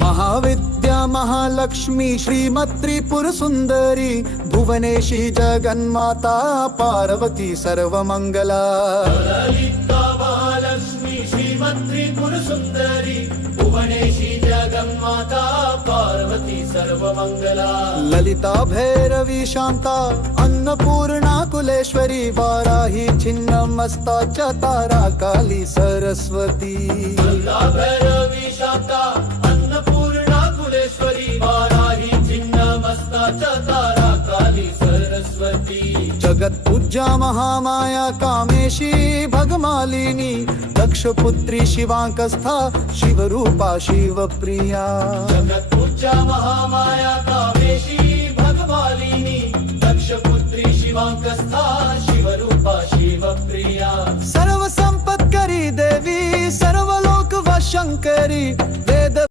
महाविद्या महालक्ष्मी श्रीमत्रिपुर सुंदरी भुवनेशी जगन्माता पार्वती सर्वमंगला ललिता महालक्ष्मी श्रीमत्रिपुर सुंदरी भुवनेशी जगन्माता पार्वती सर्वमंगला ललिता भैरवी शांता अन्नपूर्णा कुलेश्वरी वाराही छिन्नमस्ता च तारा काली सरस्वती ललिता भैरवी शांता अन्नपूर्णा कुलेश्वरी वाराही छिन्नमस्ता च तारा काली सरस्वती जगत पूज्या महामाया कामेशी भगमालिनी दक्षपुत्री शिवांकस्था शिवरूपा शिवप्रिया जगत पूज्या महामाया कामेशी भगमालिनी दक्षपुत्री शिवांकस्था शिवरूपा शिवप्रिया सर्व संपत्करी देवी सर्व लोक वशंकरी